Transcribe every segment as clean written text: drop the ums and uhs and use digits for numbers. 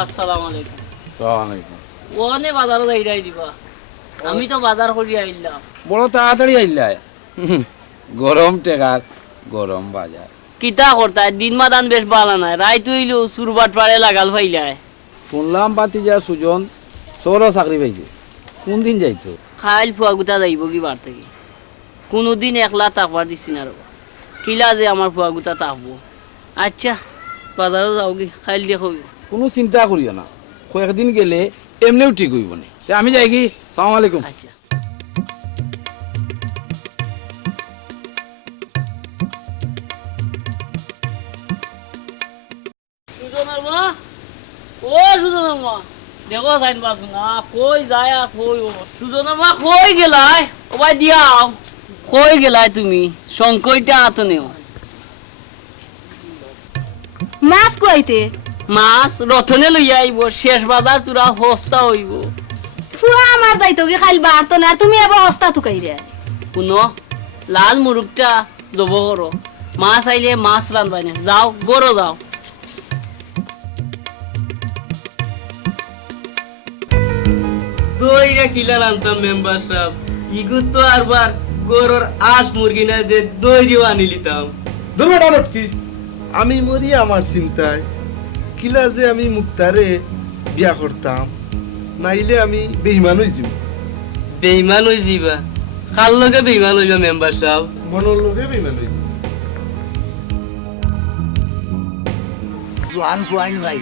আসসালামু আলাইকুম। আসসালামু আলাইকুম। ওনে বাজারও যাইরাই দিবা। আমি তো বাজার করি আইলাম। বড় তাড়াতাড়ি আইলাই। গরম টেকার গরম বাজার। কিতা করতা দিন মাদান বেশ ভালো নাই। রাই তুইলো সুরবাট পাড়ে লাগাল ফাইলাই। শুনলাম বাতিজা সুজন সৌর চাকরি পাইছে। কোন দিন যাইতো? খাইল ফুয়া গুতা যাইব কি বার থেকে। কোনোদিন একলা তাকবার দিছি না রবা। কিলা যে আমার ফুয়া গুতা তাকবো। আচ্ছা বাজারও যাও কি খাইল দেখো। কোনো চিন্তা করিও না, কয়েকদিন গেলে এমনিও ঠিক হইব না। আমি যাই কি? সালাম আলাইকুম। আচ্ছা সুজনের মা, ও সুজনের মা, দেখো সাইন পাচ্ছ না কই যায় কই ও সুজনের মা কই গেলাই ও ভাই দিয়াও কই গেলাই তুমি সংকইটা আতো নেও মাছ কইতে মাছ রথনে লইয়া আইব শেষ বাজার তুরা হস্তা হইব ফুয়া আমার যাইতো কি খাইল বার তো না তুমি আবার হস্তা তুকাই রে শুনো লাল মুরুগটা জব করো মাছ আইলে মাছ রানবাই না যাও গরো যাও দইরা কিলা রানতাম মেম্বার সাহেব ইগুত তো আরবার গরুর আঁশ মুরগি না যে দইরিও আনি লিতাম দুর্ঘটনা কি আমি মরি আমার চিন্তায় কিলা যে আমি মুক্তারে বিয়া করতাম নাইলে আমি বেইমান হয়ে যাব বেইমান হই যাবা কাল লগে বেইমান হইবা মেম্বার সাহেব মনের লোকে বেইমান হয়ে যাব জোয়ান ফুয়াইন ভাই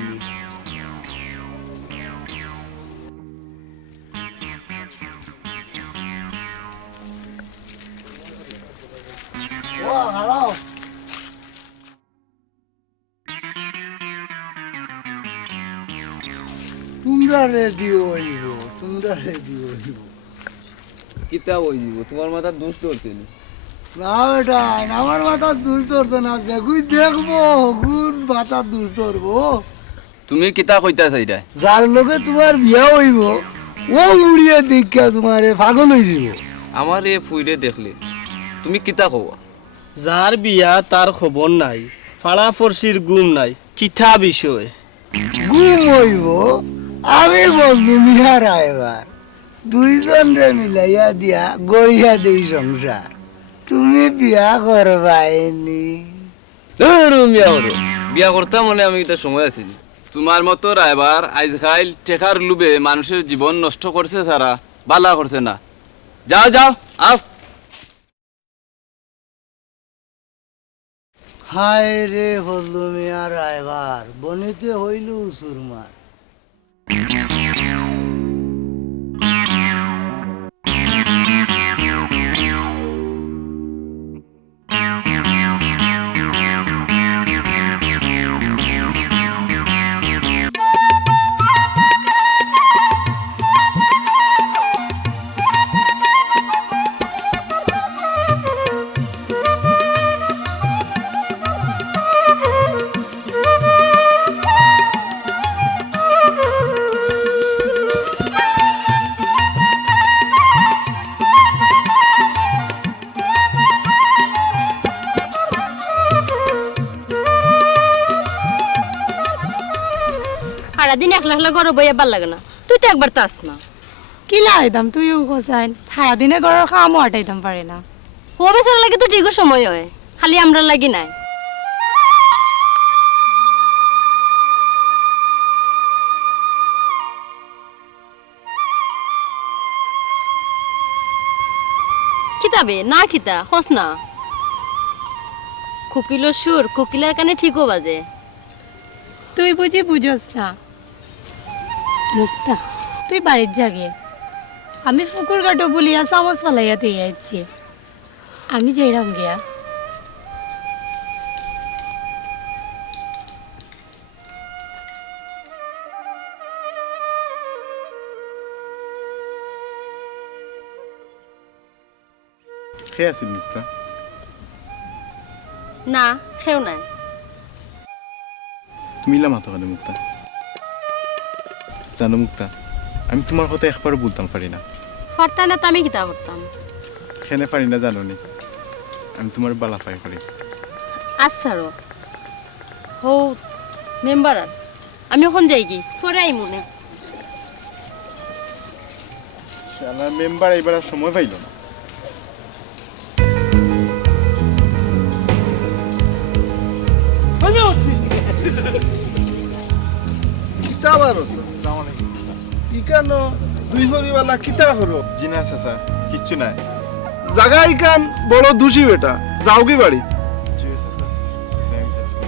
ও হ্যালো তোমরা রেডি হইব কিতা হই দিব? তোমার মাথা দোষ ধরছিল। না বেটা আমার মাথা দুষ ধরছে না দেখুই দেখবো গুণ মাথা দুষ ধরবো তুমি কিতা কইতা চাইরা? যার লগে তোমার বিয়া হইব ও উড়িয়ে দেখা তোমার পাগল হয়ে যাব আমার এ ফুইরে দেখলে তুমি কিতা কও? যার বিয়া তার খবর নাই ফাড়া ফরসির গুম নাই কিথা বিষয় গুম হইব আমি বলছি মিহার আইবার দুইজন রে মিলাইয়া দিয়া গড়িয়া দেই সংসার তুমি বিয়া করবাইনি বিয়া করতাম মনে আমি এটা সময় আছি। তোমার মতো রাইবার আজকাল টেকার লুবে মানুষের জীবন নষ্ট করছে সারা বালা করছে না। যাও যাও আও। হায় রে হল্লু মিয়ার আইবার বনিতে হইল সুরমার সারাদিন একলা একলা গরো বইয়া ভাল লাগে না তুই তো একবার তাস না কি লাইতাম তুইও কোসাইন সারাদিনে ঘরের কামও আটাইতাম পারে না ও বেচার লাগে তো ঠিকও সময় হয় খালি আমরা লাগি নাই খিতাবে না খিতা হস না কোকিলের সুর কোকিলের কানে ঠিকও বাজে তুই বুঝি বুঝস না মুক্তা তুই বাড়ির যাগে আমি পুকুর কাটো বলিয়া চামচ ফালাইয়া দিয়ে যাচ্ছি আমি যাইরাম গিয়া খেয়ে আছি মুক্তা না খেও নাই তুমি ইলাম হাতো কানে মুক্তা জানো মুক্তা আমি তোমার কথা একবারও বলতাম পারি না পারতা না তো আমি কিতা করতাম খেনে পারি না জানো নি আমি তোমার বালা পাই পারি আচ্ছা রো হো মেম্বার আমি এখন যাই কি পরে আই মনে শালার মেম্বার এবার আর সময় পাইল না। কিতা বারো ইকান দুই হরিবালা কিতা করো জি না চাচা, কিচ্ছু নাই। জাগা ইকান বড় দোষী বেটা, যাও কি বাড়ি? জি চাচা, থ্যাঙ্কস চাচা।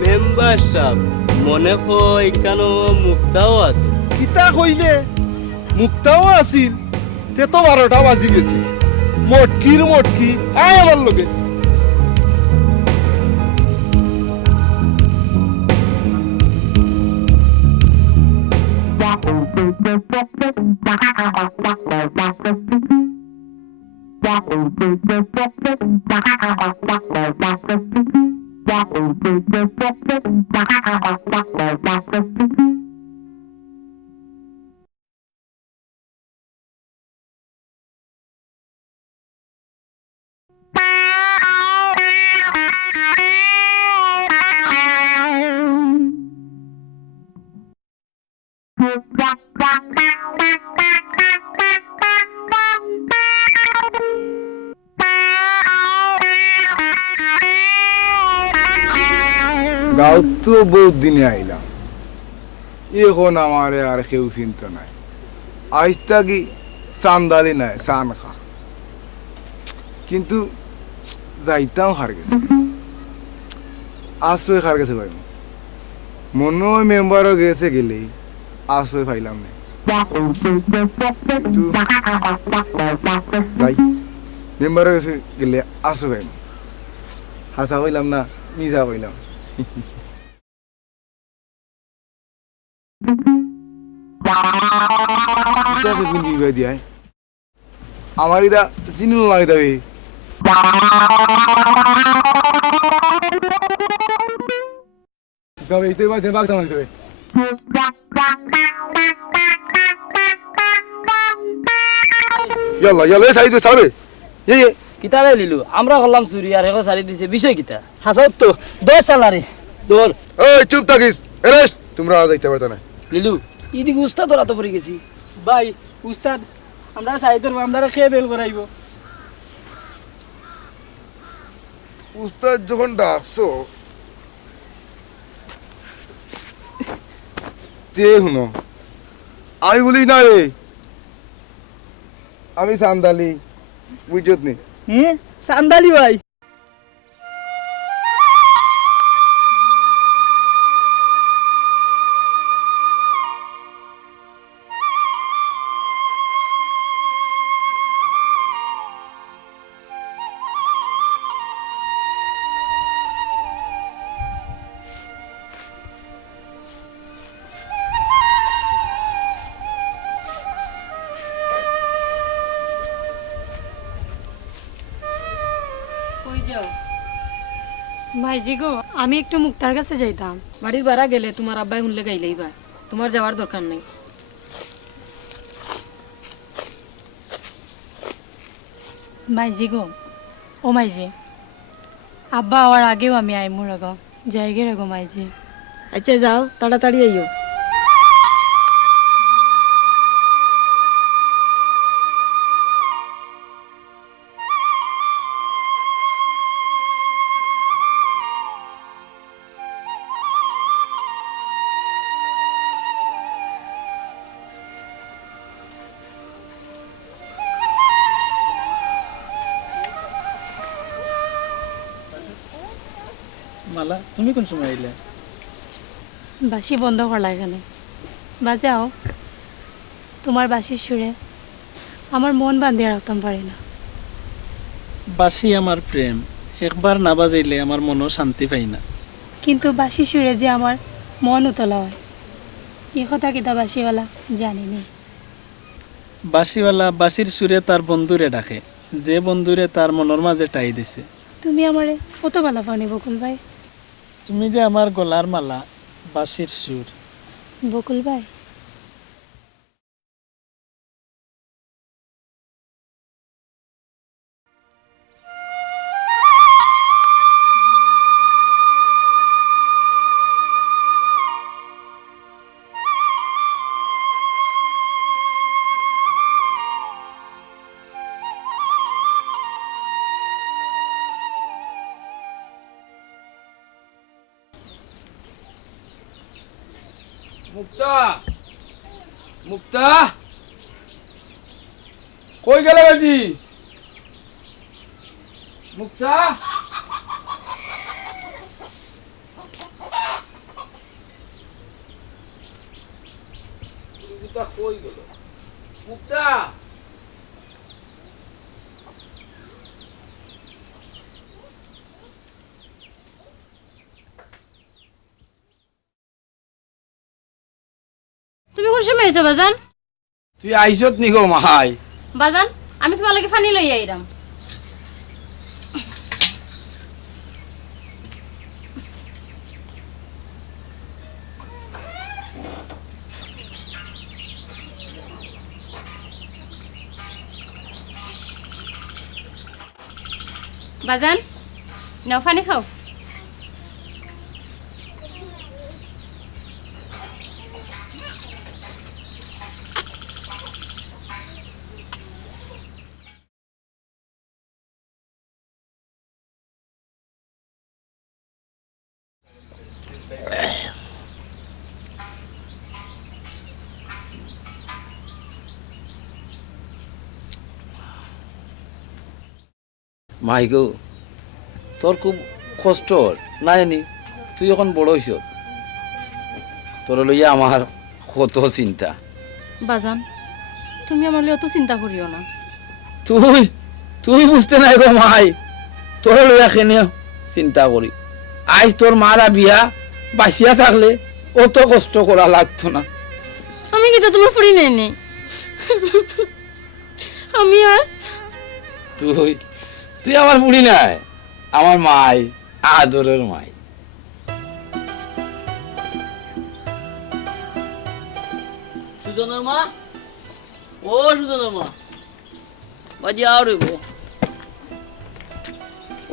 মেম্বার সাহেব মনে হয় কেন মুক্তাও আছে। কিতা কইলে মুক্তাও আছিল, তে তো 12টা বাজি গেছে। মটকির মটকি আয় আমার লগে। গাঁও তো বহুত দিনে আইলাম, এখন আমার আর কেউ চিন্তা নাই। আজ থাকি চান্দালি নাই, চান খা, কিন্তু যাইতাম হার গেছে, আশ্রয় খার গেছে ভাই। মনে হয় মেম্বারও গেছে গেলেই আশ্রয় পাইলাম না। কিন্তু যাই মেম্বারও গেছে গেলে আশ্রয় পাইলাম, হাসা পাইলাম না, মিজা পাইলাম। আমার এটা চিনি লাগে যাবে। কিতাবে লিলু আমরা করলাম চুরি আর এখন সারি দিছে বিষয় কিতা হাসাও তো দৌড় চালারে দৌড়। চুপ থাকিস, তোমরা যাইতে পারতো না। লিলু ইদিকে উস্তাদ ওরা তো পড়ে গেছি ভাই। উস্তাদ আমরা সাইদের আমরা খেয়ে বেল করাইব। উস্তাদ যখন ডাকছো তে শুনো, আমি বলি না রে, আমি চান্দালি, বুঝত নি? হ্যাঁ চান্দালি ভাই। ভাইজি গো, আমি একটু মুক্তার কাছে যাইতাম। বাড়ির ভাড়া গেলে তোমার আব্বাই শুনলে গাইলেই বা তোমার যাওয়ার দরকার নাই। মাইজি গো, ও মাইজি, আব্বা আওয়ার আগেও আমি আইমু রাগো, যাইগে রাগো মাইজি। আচ্ছা যাও, তাড়াতাড়ি আইও। মালা তুমি কোন সময় আইলে? বাসি বন্ধ করলা এখানে, বাজাও। তোমার বাসির সুরে আমার মন বান্ধিয়ে রাখতাম পারি না। বাসি আমার প্রেম, একবার না বাজাইলে আমার মনও শান্তি পাই না। কিন্তু বাসি সুরে যে আমার মন উতলা হয়, এ কথা কিতা বাসিওয়ালা জানিনি। বাসিওয়ালা বাসির সুরে তার বন্ধুরে ডাকে, যে বন্ধুরে তার মনের মাঝে টাই দিছে। তুমি আমারে কত ভালো পানি বকুল ভাই। তুমি যে আমার গলার মালা, বাসির সুর। বকুল ভাই, মুক্তা মুক্তা কই গেল বেটি মুক্তা মুক্তা কই গেল মুক্তা তুমি কোন সময় আইছো বাজান? তুই আইছত নি গো মাহাই বাজান আমি তোমার লাগি পানি লই আইরাম। বাজান নাও পানি খাও। মাই গো তোর খুব কষ্ট নাই নি তুই এখন বড় হইছ তোর লইয়া আমার কত চিন্তা বাজান তুমি আমার লই অত চিন্তা করিও না। তুই তুই বুঝতে নাই গো মাই তোর লইয়া কেনে চিন্তা করি আজ তোর মারা বিয়া বাঁচিয়া থাকলে অত কষ্ট করা লাগতো না আমি কি তো তোমার ফুরি নেই নেই আমি আর তুই তুই আমার বুড়ি নাই আমার মাই আদরের মাই সুজনের মা ও সুজনের মা বাজি আও রে গো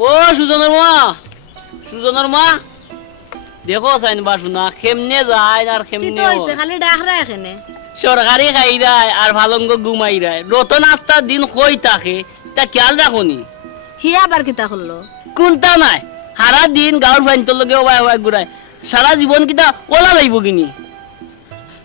ও সুজনের মা দেখো সাইন বাসু না কেমনে যায় আর কি কেমনে তো হইছে খালি ডাকরা এখানে সরকারি খাই রায় আর ভালঙ্গ ঘুমাই রায় রতন আস্তার দিন কই থাকে তা খেয়াল রাখুনি হিয়া আবার কিতা করলো? কোনটা নাই সারা দিন গাঁর ফাইনটোর লগে ওবাই ওবাই ঘুরায় সারা জীবন কিতা ওলা যাইব কিনি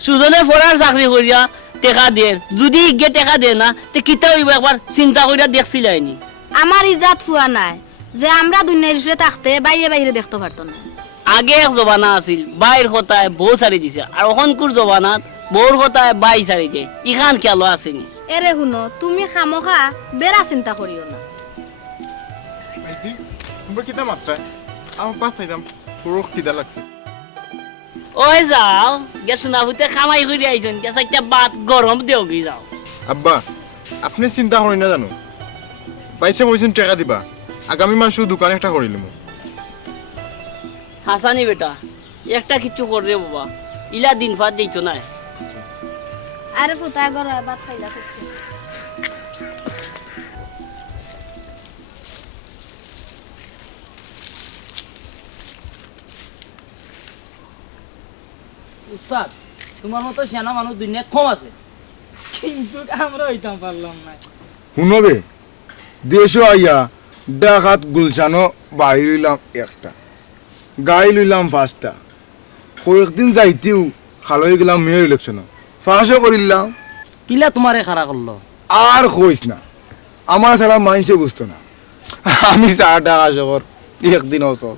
সুজনে পড়ার চাকরি করিয়া টেকা দিয়ে যদি ইগে টেকা দে না তে কিতা হইব একবার চিন্তা করিয়া দেখছিলাইনি আমার ইজাত ফুয়া নাই যে আমরা দুনিয়ার ইসরে থাকতে বাইরে বাইরে দেখতে পারতো না। আগে এক জবানা আছিল বাইর কথায় বউ সারি দিছে আর অখনকুর জবানাত বউর কথায় বাই সারি দিয়ে ইখান খেয়ালো আসেনি। এরে শুনো তুমি খামোখা বেড়া চিন্তা করিও না। আইজি তোমরা কিতা মাত্রা আমার পাস খাইতাম পুরো খিদা লাগছে ওই যাও গেছো না হইতে খামাই করে আইছেন গেছে একটা বাত গরম দেও গি যাও। আব্বা আপনি চিন্তা করি না জানো পাইছে কইছেন টাকা দিবা আগামী মাসে দোকান একটা করিলাম হাসানি বেটা একটা কিছু করে বাবা ইলা দিন ফাত দিইতো না। আরে ফুতা গর বাত খাইলা করতে উস্তাদ তোমার মতো সেনা মানুষ দুনিয়া কম আছে কিন্তু আমরা হইতাম পারলাম না। শুনবে দেশও আইয়া ডাকাত গুলশানো বাহির হইলাম একটা গাই লইলাম 5টা কয়েকদিন যাইতেও খালই গেলাম মেয়র ইলেকশন ফাঁসও করিলাম কিলা তোমারে খাড়া করলো আর কইস না আমার ছাড়া মাইনসে বুঝতো না আমি 4 টাকা শহর একদিন চল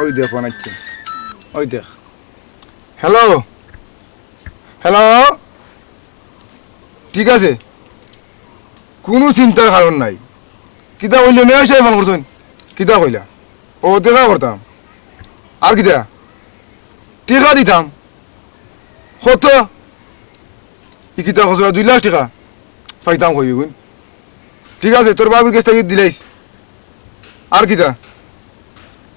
ওই দেখ বানাচ্ছে ওই দেখ হ্যালো হ্যালো ঠিক আছে কোনো চিন্তার কারণ নাই কিতা কইলে মেয়ে সাহেব ফোন করছেন কিতা কইলা ও দেখা করতাম আর কিতা টিকা দিতাম কত ই কিতা খসড়া 2 লাখ টাকা পাইতাম কইবি গুণ ঠিক আছে তোর বাবুর কাছ থেকে দিলাইস আর কিতা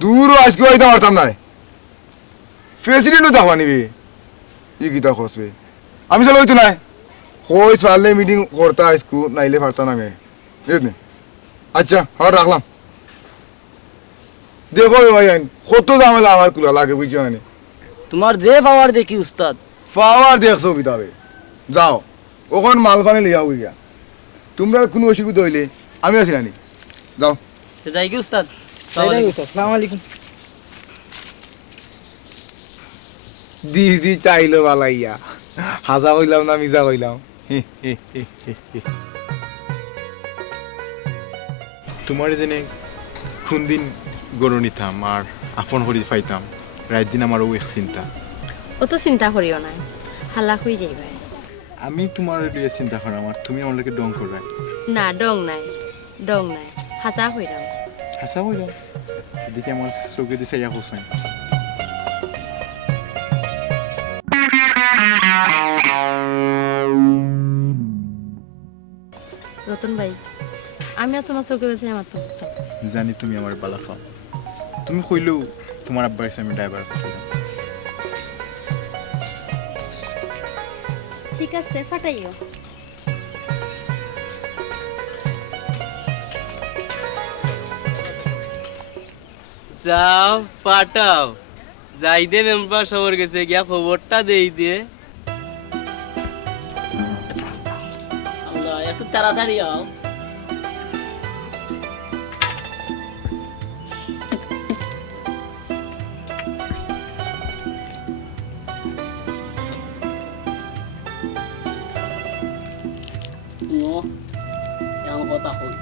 দূর আজকে আইতাম পারতাম নাই প্রেসিডেন্টও দেখবা নিবি ই কিতা খসবে আমি চলো হইতো নাই কইস পারলে মিটিং করতা আজকু নাইলে পারতাম আমি বুঝলি আচ্ছা আর রাখলাম দেখো ভাই কত ঝামেলা আমার কুলা লাগে বুঝছো না তোমার যে পাওয়ার দেখি উস্তাদ পাওয়ার দেখছো বিতাবে যাও ওখান মালখানে লিয়া গিয়া তোমরা কোনো অসুবিধা হইলে আমি আছি নানি যাও যাই কি উস্তাদ আসসালামু আলাইকুম। দিদি চাইলো বালাইয়া হাজা কইলাম না মিজা কইলাম তোমার জেনে কোন দিন গরু নিতাম আর আপন করি পাইতাম রাত দিন আমার ও এক চিন্তা অত চিন্তা করিও নাই হাল্লা হয়ে যাইবা আমি তোমার লিয়ে চিন্তা করাম আর তুমি আমার লোকে ডং করবে না ডং নাই হাসা হইরাম হাসা হইলাম এদিকে আমার চোখে দিছে ইয়া কোসাই রতন ভাই আমি আর তোমার চোখে বেছে আমার তো জানি তুমি আমার বালা পাও তুমি কইলেও তোমার আব্বার কাছে আমি ড্রাইভার করছিলাম ঠিক আছে ফাটাইও যাও পাঠাও যাই দে মেম্বার সবার গেছে গিয়া খবরটা দেই দিয়ে আল্লাহ একটু তাড়াতাড়ি আও কথা কই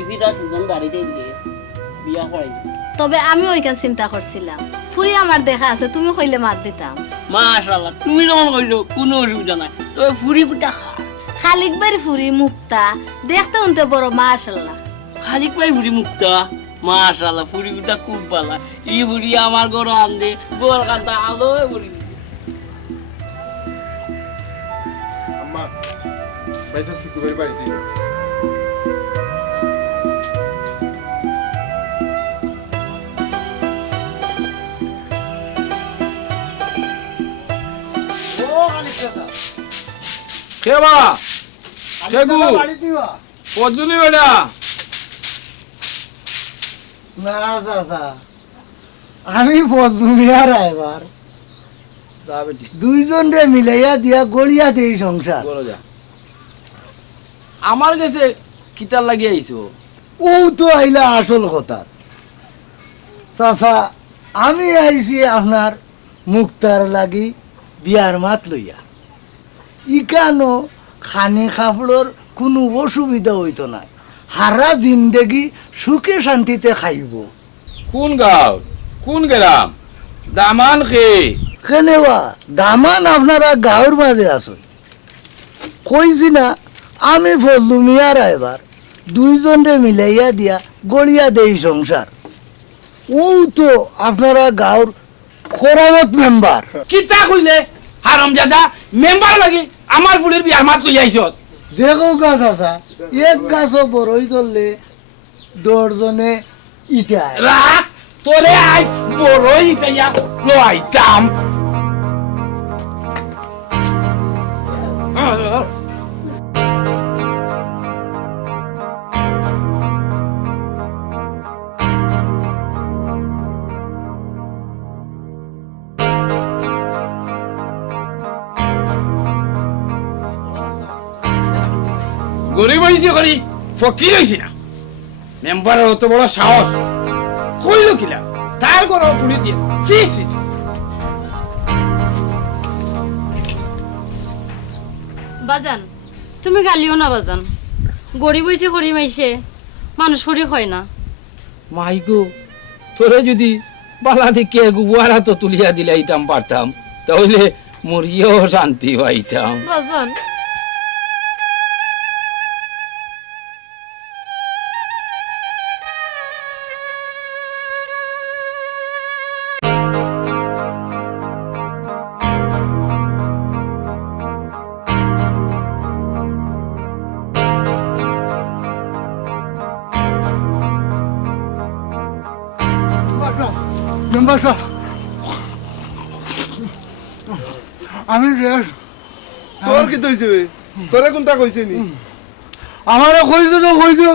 ইভিরা দুজন বাড়িতে গিয়ে বিয়া করাই তবে আমি ওইখান চিন্তা করছিলাম ফুরি আমার দেখা আছে তুমি কইলে মার দিতাম মাশাআল্লাহ তুমি যখন কইলো কোনো অসুবিধা নাই তবে ফুরি পুটা খালিক বাড়ি ফুরি মুক্তা দেখতে উনতে বড় মাশাআল্লাহ খালিক ভাই ফুরি মুক্তা মাশাআল্লাহ ফুরি পুটা খুব ভালো ই ফুরি আমার ঘর আনদে গোর কান্তা আলো ফুরি আম্মা ভাইসাব শুক্রবার বাড়িতে কে বা কে গু পজুনি বেটা না চাচা আমি বজুমিয়ার এবার যা বেটি দুইজন রে মিলাইয়া দিয়া গড়িয়া দেই সংসার বলো যা আমার কাছে কিতার লাগি আইছো ও তো আইলা আসল কথা চাচা আমি আইছি আপনার মুক্তার লাগি বিয়ার মাত লইয়া ইকানো খানে খাপড়র কোনো অসুবিধা হইতো না হারা জিন্দেগি সুখে শান্তিতে খাইব কোন গাঁও কোন গ্রাম দামান খে কেনেবা দামান আপনারা গাঁৱৰ মাঝে আছো কইছি না আমি ফজলু মিয়ার এবার দুইজনে মিলাইয়া দিয়া গড়িয়া দেই সংসার ও তো আপনারা গাঁৱৰ খরামত মেম্বার কিতা কইলে হারামজাদা মেম্বার লাগি আমার বুড়ির বিয়ার মাত লই আইছো দেখো গাছ আছে এক গাছও বড়ই ধরলে দশজনে ইটায় রাখ তোরে আই বড়ই ইটাইয়া লইতাম গরিব হইছি করি ফকির হইছি না মেম্বারের অত বড় সাহস হইল কিলা তার ঘর ফুলি দিয়ে সি সি সি। বাজান তুমি গালিও না বাজান গরিব হইছে হরি মাইছে মানুষ হরি হয় না মাইগো তোরে যদি বালা থেকে গুয়ারা তো তুলিয়া দিলাইতাম পারতাম তাহলে মরিয়েও শান্তি পাইতাম বাজান মেম্বার সাহেব আমি রেস তোর কি হইছে বে তোরে কোনটা কইছে নি আমারে কইছো তো কইছো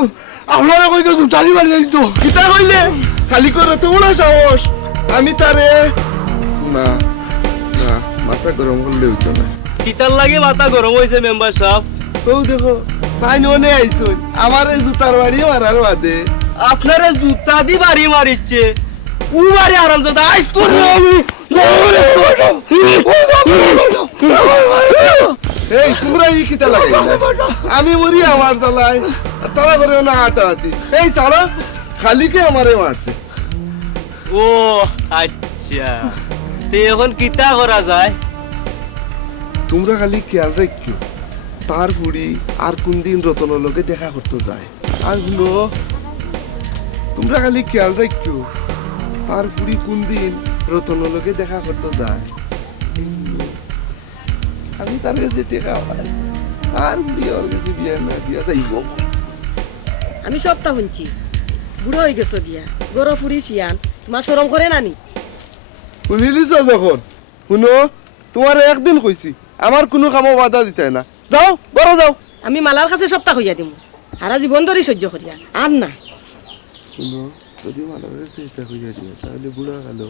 আপনারা কইছো দুটালি মারি যাইতো কিতা কইলে খালি করে তো বড় সাহস আমি তারে না না মাথা গরম করলে হইতো না কিতার লাগে মাথা গরম হইছে মেম্বার সাহেব তো দেখো তাই ননে আইছই আমারে জুতার বাড়ি মারার বাদে আপনারা জুতা দি বাড়ি মারিচ্ছে উবারে আরামজাদা আইস তোর আমি এই তোমরা ই কিতা লাগে আমি মরি আমার জ্বালায় আর তারা করে না হাতাহাতি এই সারা খালিকে আমারে মারছে ও আচ্ছা তে এখন কিতা করা যায় তোমরা খালি খেয়াল রাখো তার বুড়ি আর কোন দিন রতনের লোকে দেখা করতে যায় আর হলো তোমরা খালি খেয়াল রাখো আর বুড়ি কোন দিন রতনের লোকে দেখা করতে যায় আমি তার কাছে টেকা পাই আর বুড়ি ওর কাছে বিয়ে না বিয়া যাইব আমি সবটা শুনছি বুড়ো হয়ে গেছো গিয়া গরো ফুরি শিয়ান তোমার সরম করে নানি শুনিলিছ যখন শুনো তোমার একদিন কইছি আমার কোনো কামো বাধা দিতে না যাও বড় যাও আমি মালার কাছে সপ্তাহ হইয়া দিম সারা জীবন ধরে সহ্য করিয়া আর না শুনো যদি মালা চেষ্টা করিয়া দিও তাহলে বুড়া গেল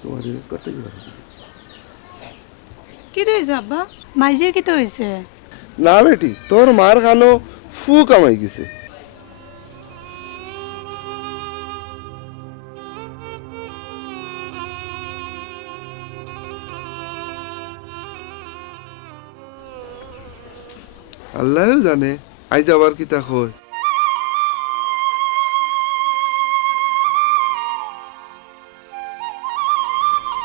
তোমার কত কি তো হয়েছে আব্বা মাইজের কি তো হয়েছে না বেটি তোর মার খানো ফু কামাই গেছে আল্লাহ জানে আইজ আবার কিতা কয়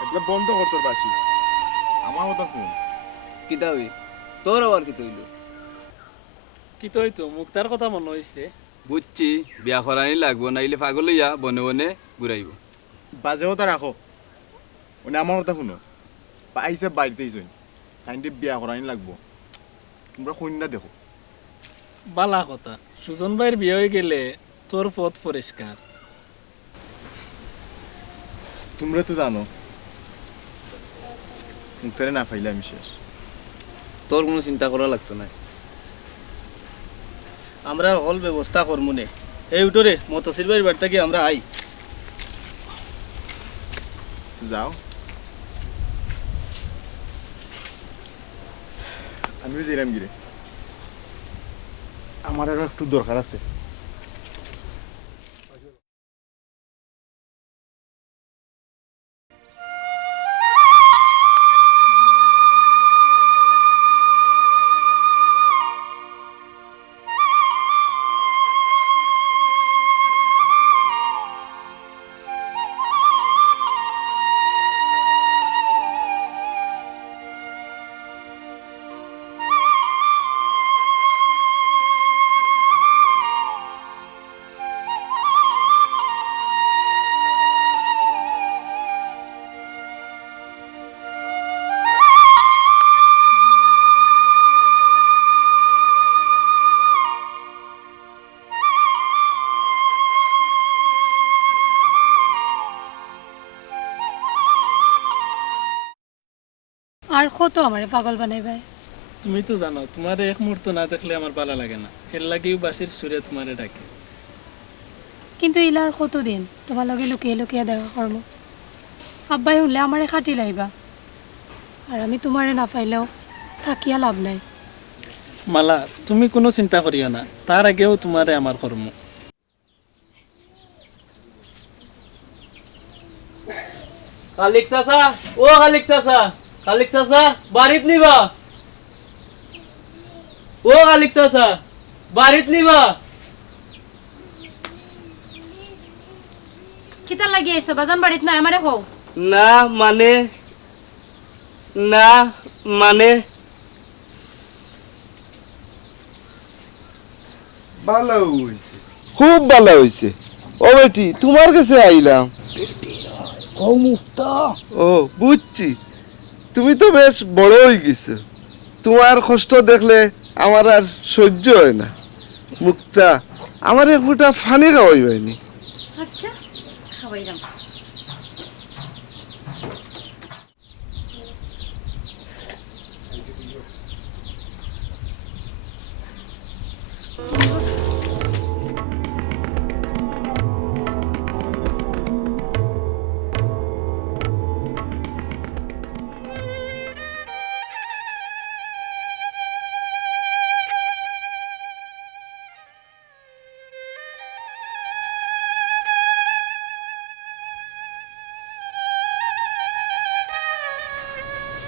এগুলো বন্ধ কর তোর বাসি আমার কথা শুন কিতা হই তোর আবার কি তৈল কি তো হইতো মুক্তার কথা মনে হইছে বুঝছি বিয়া করানি লাগবো নাইলে পাগল হইয়া বনে বনে ঘুরাইব বাজে কথা রাখো মানে আমার কথা শুনো পাইছে বাড়িতেই জইন কাইন্ডে বিয়া করানি লাগবো তোমরা কন্যা দেখো বালা কথা সুজন ভাইয়ের বিয়ে হয়ে গেলে তোর পথ পরিষ্কার তোমরা তো জানো মুক্তারে না পাইলে আমি শেষ তোর কোনো চিন্তা করা লাগতো না আমরা হল ব্যবস্থা করমু নে এই উঠরে মতসির ভাইয়ের বাড়িতে গিয়ে আমরা আই যাও আমিও যেরাম গিরে আমার আরো একটু দরকার আছে আর কত আমারে পাগল বানাই ভাই তুমি তো জানো তোমার এক মুহূর্ত না দেখলে আমার ভালো লাগে না এর লাগেও বাসির সুরে তোমারে ডাকে কিন্তু ইলার কতদিন তোমার লগে লুকিয়ে লুকিয়ে দেখা করবো আব্বাই শুনলে আমারে খাটি লাইবা আর আমি তোমারে না পাইলেও থাকিয়া লাভ নাই মালা তুমি কোনো চিন্তা করিও না তার আগেও তোমারে আমার কর্ম খালিক চাচা ও খালিক চাচা বাড়িত নিবা ও খালিক চাচা বাড়িত নিবা কিতা লাগি আইছো বাজান বাড়িত নাই আমারে কও না মানে না মানে ভালো হইছে খুব ভালো হইছে ও বেটি তোমার কাছে আইলাম ও মুক্তা ও বুঝছি তুমি তো বেশ বড় হয়ে গেছো তোমার কষ্ট দেখলে আমার আর সহ্য হয় না মুক্তা আমার এক ফুটা ফানি খাওয়াই হয়নি আচ্ছা খাওয়াইলাম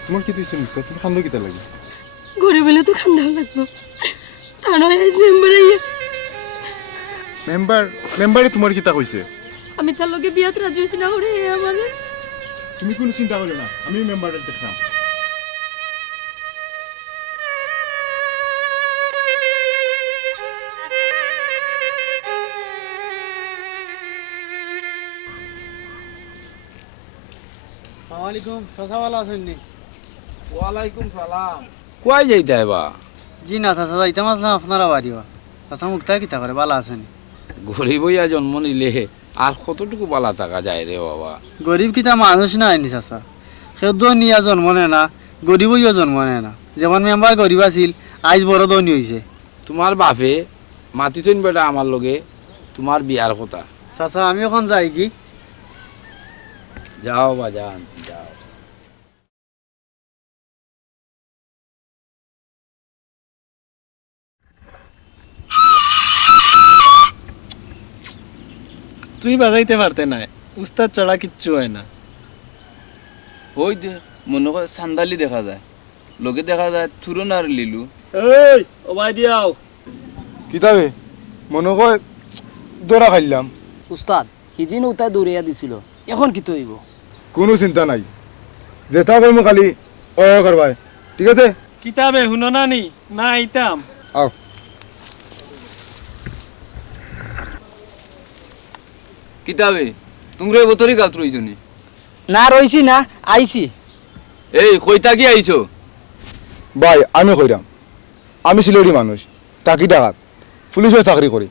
তোমার কি দিয়েছো মুক্তা তুমি খান্দ কিতা লাগে গরিব হলে তো খান্দাও লাগবো তা নয় আজ মেম্বার আইয়া মেম্বারে তোমার কিতা কইছে আমি তার লগে বিয়াত রাজি হয়েছি না ওরে আমারে তুমি কোনো চিন্তা করো না আমি মেম্বারে দেখলাম আসসালামাইকুম চাচা ভালো আছেন নি ওয়ালাইকুম সালাম কই যাইতে বা জি না চাচা যাইতাম আসলাম আপনারা বাড়িও চাচা মুক্তা কিতা করে ভালো আছেন গরিব হইয়া জন্ম নিলে আর কতটুকু বালা থাকা যায় রে বাবা গরিব কিতা মানুষ না আইনি চাচা সেও নিয়া জন্ম নেয় না গরিব হইয়া জন্ম নেয় না যেমন মেম্বার গরিব আছিল আইজ বড় ধনী হয়েছে তোমার বাপে মাতিছেন বেটা আমার লগে তোমার বিয়ার কথা চাচা আমি এখন যাই কি যাও বাজান যাও তুই বাজাইতে পারতে না উস্তাদ ছাড়া কিচ্ছু হয় না ওই দেখ মনে করে সান্দালি দেখা যায় লগে দেখা যায় থুরন আর লিলু এই ও ভাই দিয়াও কিতাবে মনে কয় দৌড়া খাইলাম উস্তাদ সেদিন উতাই দৌড়িয়া দিছিল এখন কি তৈব কোনো চিন্তা নাই যেটা করবো খালি ও করবাই ঠিক আছে কিতাবে শুনো না নি না আইতাম আও কিতাবে তোমরা বতরি গাত রইছনি না রইছি না আইছি এই কইতা কি আইছো ভাই আমি কইরাম আমি সিলেটি মানুষ টাকি ডাকাত পুলিশের চাকরি করি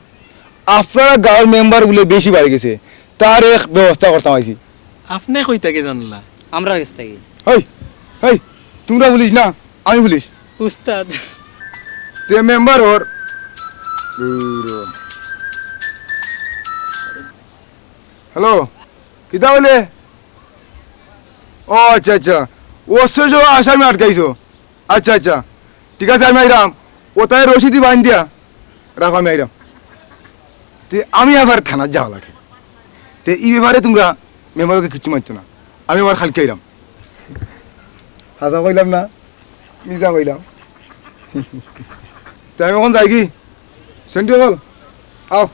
আপনারা গাঁৱৰ মেম্বার বলে বেশি বাড়ি গেছে তার এক ব্যবস্থা করতাম আইছি আপনি কইতা কি জানলা আমরা কাছ থেকে হেই হেই তোমরা পুলিশ না আমি পুলিশ উস্তাদ তে মেম্বার ওর হ্যালো কিতা বলে ও আচ্ছা আচ্ছা ওসে সব আসামি আটকাইছো আচ্ছা আচ্ছা ঠিক আছে আমি আইরাম ওটাই রসিদি বাইন দিয়া রাখো আমি আইরাম তে আমি আবার থানার যাওয়া লাগে তে এই ব্যাপারে তোমরা মেম্বারকে কিচ্ছু মানছো না আমি আবার খালকে আইরাম হাজা কইলাম না মিজা কইলাম তাই আমি এখন যাই কি সেন্টি হল আও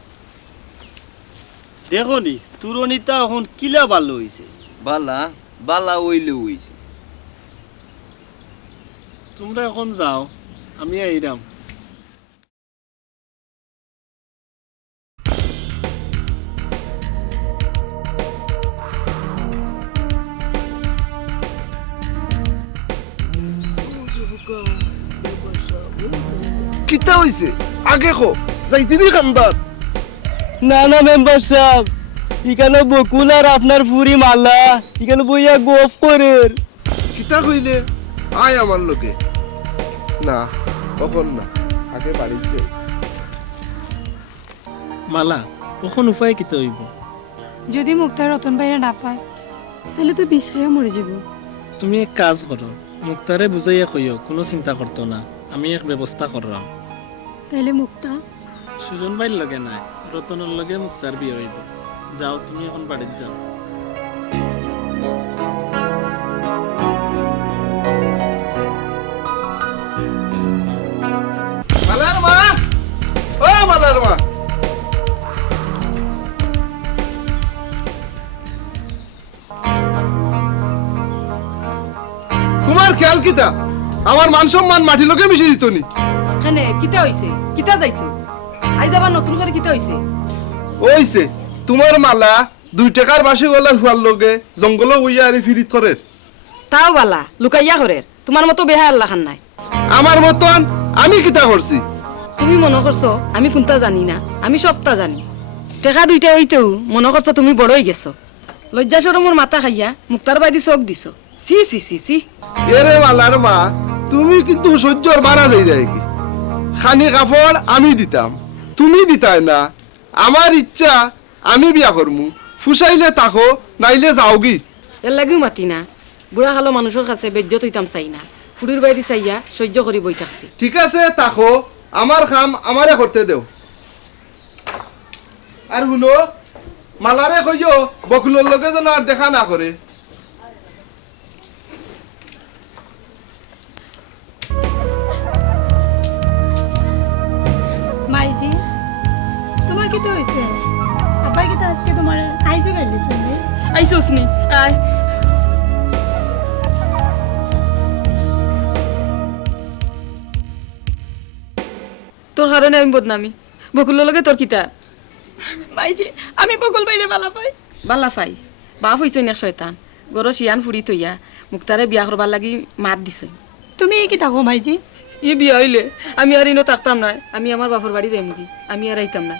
দেখো নি তুরনিতা এখন কিলা ভালো হইছে বালা বালা ওইলে হইছে তোমরা এখন যাও আমি আইরাম কিতা হইছে আগে কো যাইতিনি খান্দাত না না মেম্বার সাহেব এখানে বকুল আর আপনার ফুরি মালা এখানে বইয়া গোপ করে কিতা কইলে আয় আমার লোকে না কখন না আগে বাড়িতে মালা কখন উপায় কি হইব যদি মুক্তার রতন বাইরে না পায় তাহলে তো বিষ খেয়ে মরে যাব তুমি এক কাজ করো মুক্তারে বুঝাইয়া কইও কোনো চিন্তা করতো না আমি এক ব্যবস্থা করলাম তাইলে মুক্তা সুজন ভাইয়ের লগে নাই রতনের লগে মুক্তার বিয়ে হইব যাও তুমি এখন বাড়িতে যাও মালার মা ও মালার মা তোমার খেয়াল কিতা আমার মান সম্মান মাটি লোকে মিশে দিত নি কেনে কিতা হইছে কিতা যাইতো আইজ আবার নতুন করে কিতা হইছে ওইছে তোমার মালা 2 টাকার বাসে গলার ফুয়ার লগে জঙ্গল হইয়া আরে ফিরিত করে তাও বালা লুকাইয়া করে তোমার মতো বেহা আল্লাহ খান নাই আমার মতন আমি কিতা করছি তুমি মনে করছো আমি কোনটা জানি না আমি সবটা জানি টেকা দুইটা হইতেও মনে করছো তুমি বড় হয়ে গেছো লজ্জা সরমর মাথা খাইয়া মুক্তার বাইদি চোখ দিছো সি সি সি সি এরে মালার মা তুমি কিন্তু সহ্যর বানা যাই যায় কি খানি কাপড় আমি দিতাম তুমি দিতাই না আমার ইচ্ছা আমি বিয়া করমু ফুসাইলে তাকো নাইলে যাওগি এর লাগিও মাতি না বুড়া কালো মানুষের কাছে বেজ্জত হইতাম চাই না ফুড়ির বাইদি চাইয়া সহ্য করি বই থাকছি ঠিক আছে তাকো আমার কাম আমারে করতে দেও আর শুনো মালারে কইও বকুলের লগে যেন আর দেখা না করে কি তো হয়েছে আব্বাই কি তো আজকে তোমার আইজো গাইলে শুনলে আইসোস নি আয় তোর কারণে আমি বদনামি বকুলের লগে তোর কিতা মাইজি আমি বকুল বাইরে বালা পাই বালা ফাই বাপ হইছই না শয়তান গরো শিয়ান ফুরি তৈয়া মুক্তারে বিয়া করবার লাগি মাত দিছে তুমি কি থাকো মাইজি ই বিয়া হইলে আমি আর ইনো থাকতাম না আমি আমার বাপর বাড়ি যাইম কি আমি আর আইতাম না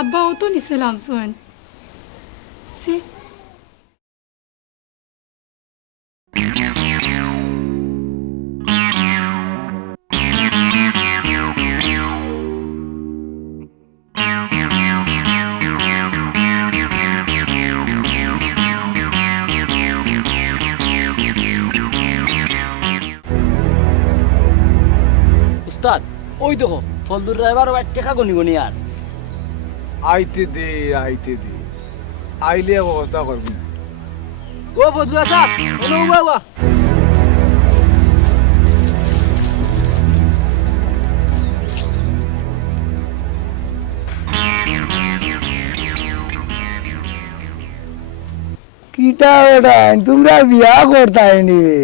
আব্বা ও তো নিছিলাম শোন সি উস্তাদ ওই দেখো ফলদুর ড্রাইভার টাকা গনি গনি আর আইতে দে আইলে অবস্থা করবি ও বদুয়া সাহেব ওনো বাবা কিটা ওটা তোমরা বিয়া করতাই নিবে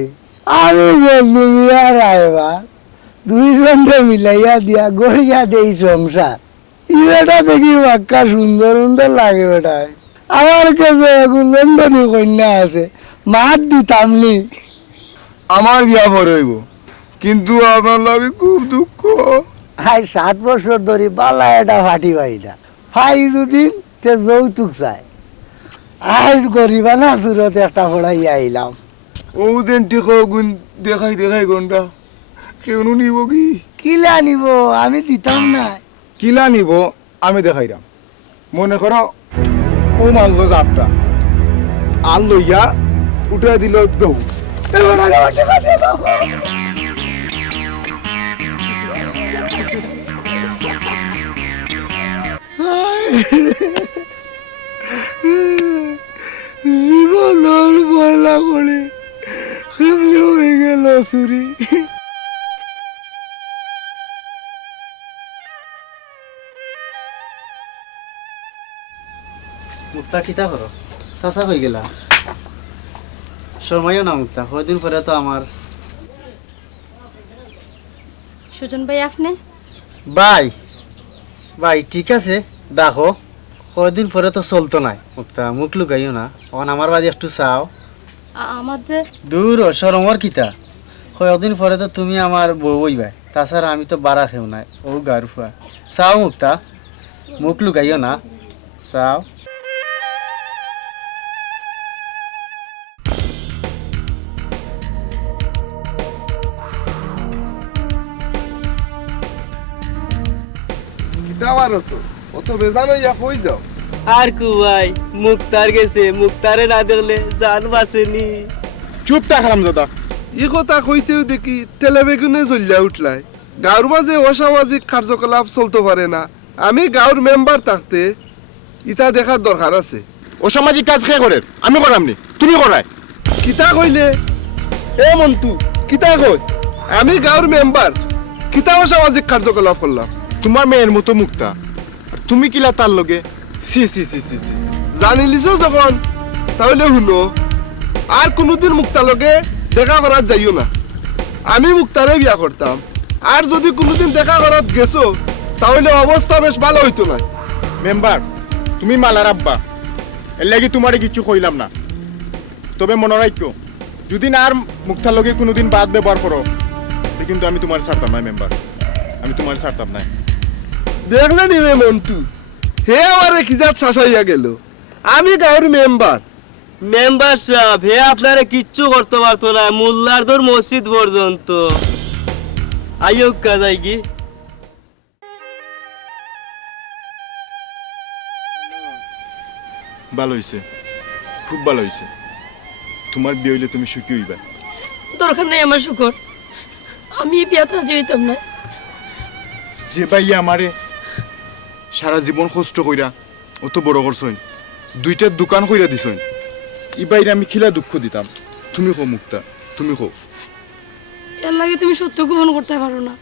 আমি বললু বিয়া রায়বা দুইজনকে মিলাইয়া দিয়া গড়িয়া দেই সংসার ইবেটা দেখি বাক্কা সুন্দর সুন্দর লাগে বেটায় আমার কাছে এখন লন্ডনী কন্যা আছে মাত দিতামনি আমার বিয়া পরে হইব কিন্তু আপনার লাগে খুব দুঃখ আই 7 বছর ধরে বালা এটা ফাটি বাইটা ফাই দুদিন তে যৌতুক চাই আজ গরিবা না সুরত একটা পড়াইয়া আইলাম ও দিন ঠিক গুণ দেখাই গন্ডা কেউ নিব কি কিলা নিব আমি দিতাম না কিলা নিব আমি দেখাইলাম মনে করো ও মানলো জাপটা আর লইয়া উঠে দিল দৌ জীবন বয়লা করে কেমনি হয়ে গেল চুরি মুক্তা কিতা করো চাচা হয়ে গেলা শর্মাইও না মুক্তা কয়দিন পরে তো আমার সুজন ভাই আপনি ভাই ঠিক আছে ডাকো কয়দিন পরে তো চলতো নাই মুক্তা মুখ লুকাইও না এখন আমার বাড়ি একটু চাও আমার যে দূর শরমর কিতা কয়দিন পরে তো তুমি আমার বউ হইবা তাছাড়া আমি তো বাড়া খেও নাই ও গারুফা চাও মুক্তা মুখ লুকাইও না চাও যাওয়ার তো অত বেজান হইয়া কই যাও আর কু ভাই মুক্তার গেছে মুক্তারে না দেখলে জান বাসেনি চুপ থাক হারামজাদা ই কথা কইতেও দেখি টেলিভিশনে জ্বলিয়া উঠলাই গাঁর মাঝে অসামাজিক কার্যকলাপ চলতে পারে না আমি গাঁর মেম্বার থাকতে ইটা দেখার দরকার আছে অসামাজিক কাজ কে করে আমি করামনি তুমি করাই কিতা কইলে এ মন্টু কিতা কই আমি গাঁর মেম্বার কিতা অসামাজিক কার্যকলাপ করলাম তোমার মেয়ের মতো মুক্তা আর তুমি কিলা তার লগে সি সি সি সি সি জানি লিছো যখন তাহলে শুনো আর কোনোদিন মুক্তার লগে দেখা করার যাইও না আমি মুক্তারে বিয়া করতাম আর যদি কোনোদিন দেখা করার গেছো তাহলে অবস্থা বেশ ভালো হইতো না মেম্বার তুমি মালার আব্বা এর লাগি তোমারে কিছু কইলাম না তবে মনে রাখো যদি না আর মুক্তার লগে কোনোদিন বাদ ব্যবহার করো কিন্তু আমি তোমার ছাড়তাম না মেম্বার আমি তোমার ছাড়তাম না দেখলে নিবে মন্টু হে আমারে কিজাত শাসাইয়া গেল আমি গাঁর মেম্বার সাহেব হে আপনারা কিচ্ছু করতে পারতো না মোল্লার দর মসজিদ পর্যন্ত আইয়ক কাজাই কি ভালো হইছে খুব ভালো হইছে তোমার বিয়ে হইলে তুমি সুখী হইবা দরকার নাই আমার শুকর আমি এই বিয়াত রাজি হইতাম না যে ভাইয়া আমারে সারা জীবন কষ্ট কইরা অত বড় করছই দুইটা দোকান কইরা দিছই ই বাইরে আমি খিলা দুঃখ দিতাম তুমি কো মুক্তা তুমি কো এর লাগে তুমি সত্য গোপন করতে পারো না।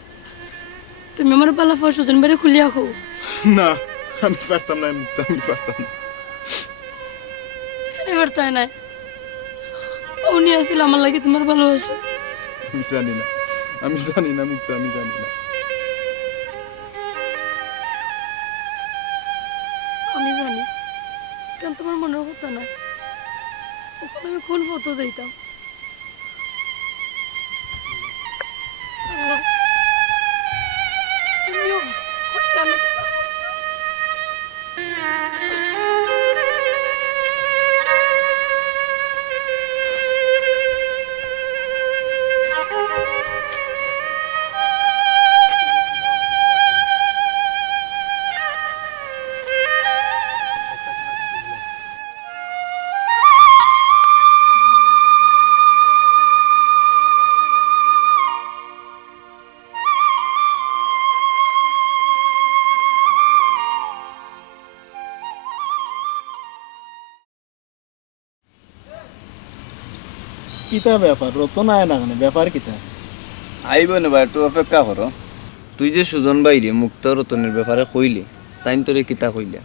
তুমি আমার পালা ফর সুজন বাড়ি খুলিয়া খাও। না আমি পারতাম না মুক্তা, আমি পারতাম না। এবার তাই নাই, উনি আসছিল আমার লাগে তোমার ভালোবাসা। আমি জানি না, আমি জানি না মুক্তা, আমি জানি না। আমি জানি কেন তোমার মনের কথা না, ওখানে আমি কোন ফটো দিতাম। আল্লাহ, তুমিও জানো। কিতা ব্যাপার? রতন আয় না কেন? ব্যাপার কিতা? আইব না ভাই, একটু অপেক্ষা করো। তুই যে সুজন বাইরে মুক্ত রতনের ব্যাপারে কইলি, তাই তোরে কিতা কইলা?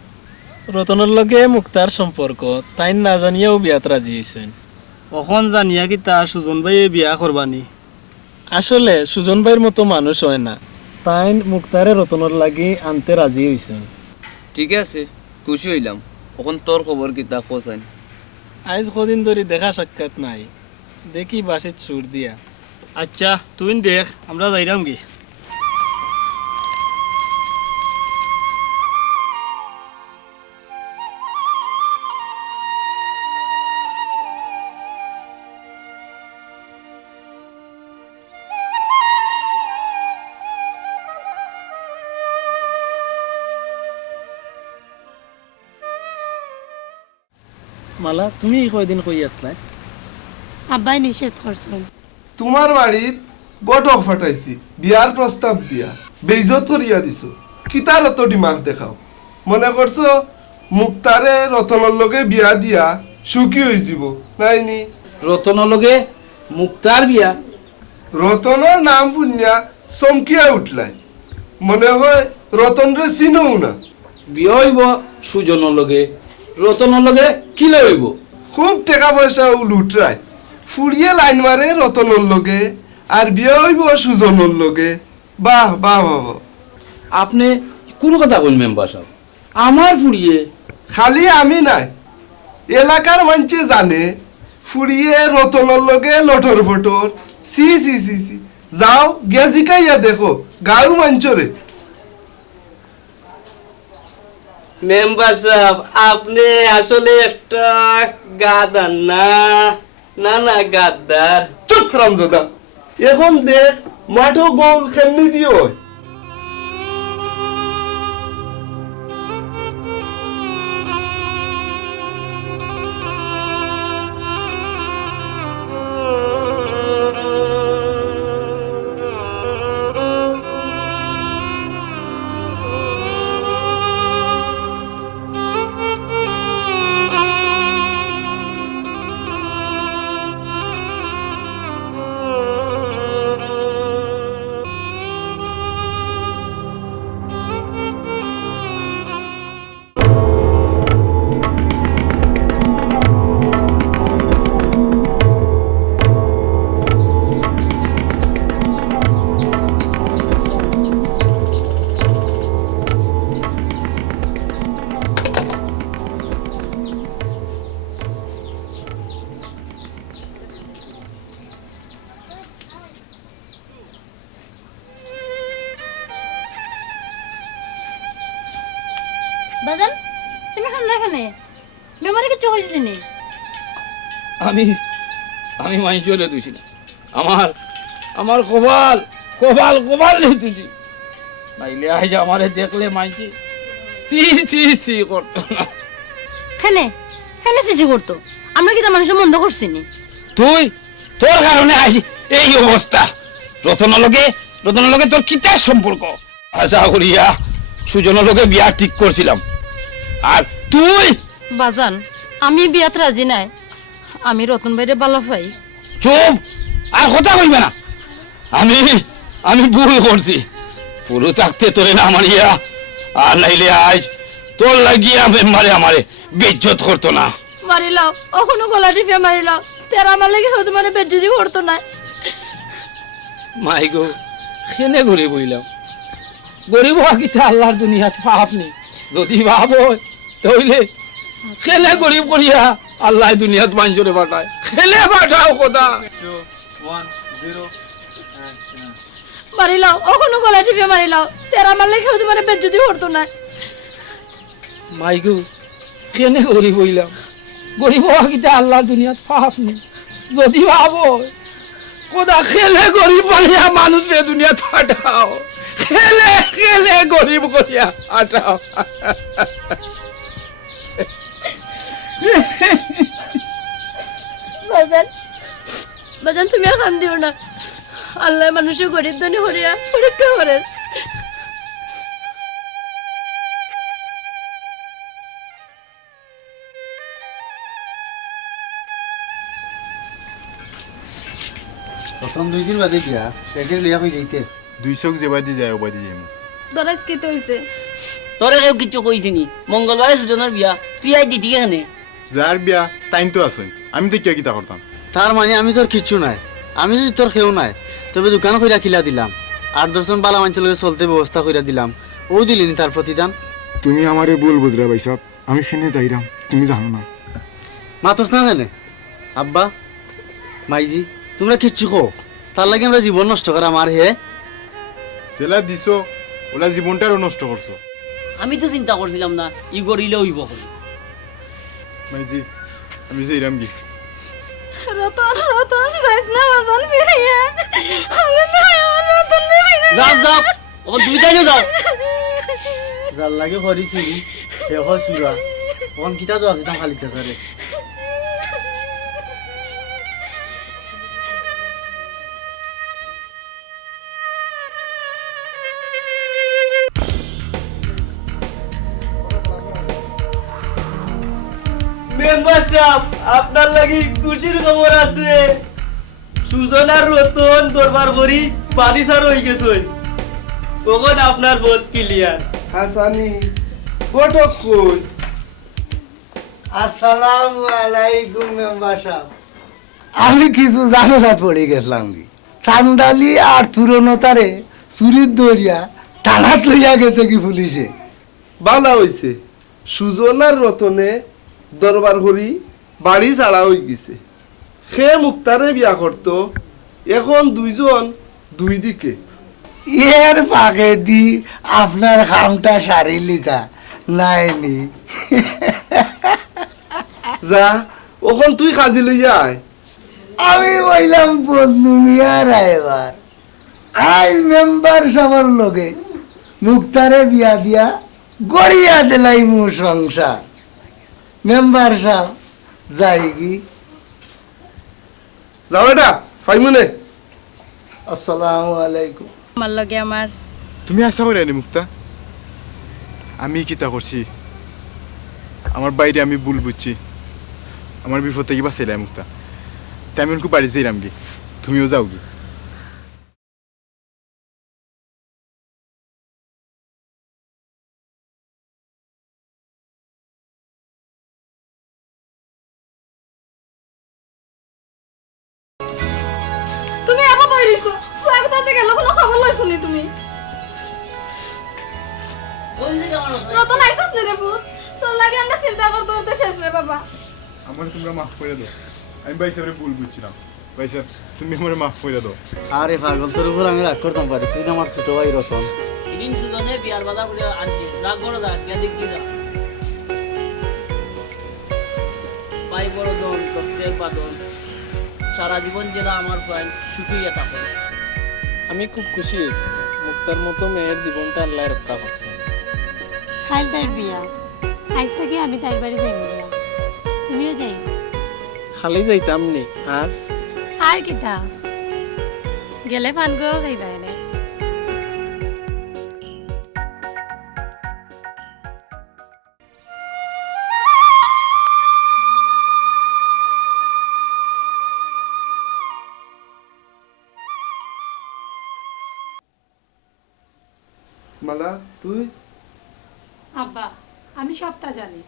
রতনের লগে মুক্তার সম্পর্ক তাই না জানিয়াও বিয়াত রাজি হয়েছেন। কখন জানিয়া কি তা সুজন ভাই বিয়া করবানি? আসলে সুজন ভাইয়ের মতো মানুষ হয় না, তাই মুক্তারে রতনের লাগি আনতে রাজি হয়েছেন। ঠিক আছে, খুশি হইলাম। এখন তোর খবর কিতা কোসাইন? আজ কদিন ধরে দেখা সাক্ষাৎ নাই, দেখি বাসে সুর দিয়া। আচ্ছা তুই দেখ, আমরা যাইরাম কি। মালা, তুমি কয়দিন কই আসলাই? আব্বাই নিষেধ করছেন। তোমার বাড়িত বটক ফাটাইছি বিয়ার প্রস্তাব দিয়া, বেইজত করিয়া দিছো। কিতার অত দিমাগ দেখাও? মনে করছো মুক্তারে রতনের লগে বিয়া দিয়া সুখী হয়ে যাব নাইনি? রতনের লগে মুক্তার বিয়া? রতনের নাম শুনিয়া চমকিয়া উঠলাই, মনে হয় রতন রে চিনও না। বিয়া হইব সুজনের লগে, রতনের লগে কি লইব? খুব টাকা পয়সা লুটরায়, ফুরিয়ে লাইন মারে রতনের লগে, আর বিয়া হইব সুজনের লগে। বাহ বাহ বাহ। আপনি কোন কথা কইন মেম্বার সাহেব? আমার ফুরিয়ে? খালি আমি নাই, এলাকার মানুষে জানে ফুরিয়ে রতনের লগে লটর ফটর। সি সি সি সি, যাও গিয়া জিকাইয়া দেখো গাঁর মানুষরে। মেম্বার সাহেব, আপনি আসলে একটা গাদার না? না না, গাদ্দার। চুপ রামজাদা, এখন দেখ মাঠো গোল কেমনি দিও। বাজান, তুমি খান না এখানে? মেমারে কিছু হয়েছে নি? আমি আমি মাই চলে তুইছি না, আমার কপাল কপাল কপাল নেই তুই। নাইলে আজ আমারে দেখলে মাইকে চি চি চি করতো না। খানে খানে সিসি করতো, আমরা কি তা মানুষের মন্দ করছি নি? তুই তোর কারণে আজ এই অবস্থা। রতনের লগে তোর কিতার সম্পর্ক? আশা করিয়া সুজনের লগে বিয়া ঠিক করছিলাম, আর তুই? বাজান, আমি বিয়াত রাজি নাই, আমি রতন ভাইরে বালা পাই। চুপ, আর কথা কইবে না। আমি আমি ভুল করছি পুরো থাকতে তোরে না মারিয়া আর নাইলে আজ তোর লাগিয়া মেম্বারে আমারে বেজ্জত করতো না। মারিলাও ওখানে গলা টিপে মারিলাও তেরা আমার লাগে হয়তো মানে বেজ্জতি করতো না। মাই গো কেনে গরিব হইলাম, গরিব হওয়া কিতা আল্লাহর দুনিয়াত পাপ নেই, যদি ভাব তাহলে কেনে গরিব করিয়া আল্লাহ দুনিয়াত মানুষরে পাঠায়, খেলে পাঠাও কথা। মারিলাও ওখানে গলা টিপে মারিলাও তেরা আমার লাগে হয়তো মানে বেজ্জতি করতো না। মাই গো কেনে গরিব হইলাম, গরিব হওয়া কিতা আল্লাহর দুনিয়াত পাপ নেই, যদি ভাব কোদা খেলে গরিব বানিয়া মানুষের দুনিয়া পাঠাও, খেলে খেলে গরিব করিয়া পাঠাও। বাজান বাজান তুমি আর খান দিও না, আল্লাহ মানুষের গরিব ধনী হরিয়া পরীক্ষা করে। প্রথম 2 দিন বাদে দিয়া পেটের লিয়া কই যাইতে 200 যে বাদি যায় ও বাদি যাইমু। দরাজ কি হইছে? তোরে কেউ কিছু কইছি নি? মঙ্গলবারে সুজনের বিয়া, তুই আজ দিতি কেনে? যার বিয়া টাইম তো আসুন, আমি তো কিয়া কিতা করতাম। তার মানে আমি তোর কিচ্ছু নাই, আমি যদি তোর খেউ নাই তবে দোকান কইরা খিলা দিলাম, 8-10 জন বালা মানুষের লগে চলতে ব্যবস্থা কইরা দিলাম, ও দিলিনি তার প্রতিদান। তুমি আমারে ভুল বুঝলে ভাইসাব, আমি সেনে যাইরাম তুমি জানো না। মাতস না কেনে আব্বা মাইজি তোমরা কিচ্ছু কো, তার লাগে আমরা জীবন নষ্ট করা আমার হে। সেলা দিছো ওলা জীবনটারও নষ্ট করছো। আমি তো চিন্তা করছিলাম না ই গড়িলে হইব। মাইজি আমি যাইরাম কি রতন রতন যাইস না বাজান বিয়া, আমি না রতন বিয়া। যাও যাও ও দুইটাই যাও। যার লাগে করিছিলি হে হসুরা কোন কিতা তো আসিতাম খালি চাচারে। মেম্বার সাহেব আপনার লাগি খুশির খবর আছে, সুজন আর রতন দরবার করি বাড়ি সার হয়ে গেছে, তখন আপনার ভোট ক্লিয়ার। হাসানি ফটক কই? আসসালামু আলাইকুম মেম্বার সাহেব। আমি কিছু জানালা পড়ে গেছিলাম, চান্দালি আর তুরনতারে চুরির দরিয়া টানাত লইয়া গেছে কি পুলিশে। বালা হইছে, সুজন আর রতনে দরবার করি বাড়ি ছাড়া হয়ে গেছে। সে মুক্তারে বিয়া করতো, এখন দুইজন দুই দিকে। এর পাকে দি আপনার খামটা সারি লিতা নাইনি। যা ওখন তুই কাজী লইয়া আয়। আমি বললাম বন্ধু মিয়ার এবার আজ মেম্বার সবার লগে মুক্তারে বিয়া দিয়া গড়িয়া দিলাই মু সংসার। মেম্বার সাহেব যাই কি? যাও এটা ফাইমনে। আসসালামু আলাইকুম। আমার লগে আমার তুমি আশা করে নি মুক্তা, আমি কিতা করছি আমার বাইরে আমি ভুল বুঝছি, আমার বিপদ থেকে বাঁচাইলাই মুক্তা। তাই আমি বাড়ি যাইরাম কি, তুমিও যাও কি। তুমি আবার বাইরিছো, সোয়া কথা গেল কোনো খবর লইছো নি তুমি? রতন আইছস নি রে ভূত, তোর লাগে আমরা চিন্তা করতে করতে শেষ রে বাবা। আমার তোমরা মাফ করে দাও, আমি ভাই সাহেবের ভুল বুঝছিলাম। ভাই সাহেব তুমি আমার মাফ করে দাও। আরে পাগল তোর উপর আমি রাগ করতাম পারি, তুই না আমার ছোট ভাই রতন। এদিন সুজনের বিয়ার বাজার করে আনছে, যা গড় যা কে দেখি যা। পাই বড় দন রক্তের পাদন, সারা জীবন যেটা আমার প্রাণ শুকিয়ে থাকে। আমি খুব খুশি হয়েছি, মুক্তার মতো মেয়ের জীবনটা আল্লাহ রক্ষা করছে। খাইল তাইর বিয়া, আজ থেকে আমি তাইর বাড়ি যাইব বিয়া, তুমিও যাই। খালি যাইতাম নি আর কিতা গেলে ফানগো খাইবা এনে। মালা তুই আব্বা আমি সবটা জানি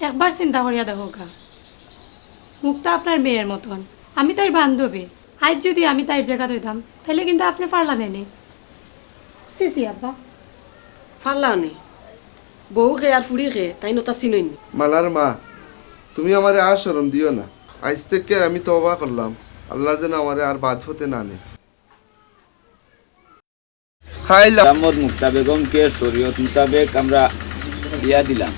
একবার চিন্তা করিয়া দেখো গা মুক্তা আপনার মেয়ের মতন আমি তার বান্ধবী আজ যদি আমি তার জায়গা হইতাম তাহলে কিন্তু আপনি পারলা নেনি সিসি আব্বা ফারলাও নি বউ খে আর ফুড়ি খে তাই নতা চিনই নি মালার মা তুমি আমারে আর শরম দিও না আজ থেকে আমি তওবা করলাম আল্লাহ যেন আমারে আর বাদ হতে না নে খাইলাম মুক্তা বেগমকে শরীয়ত মোতাবেক আমরা বিয়া দিলাম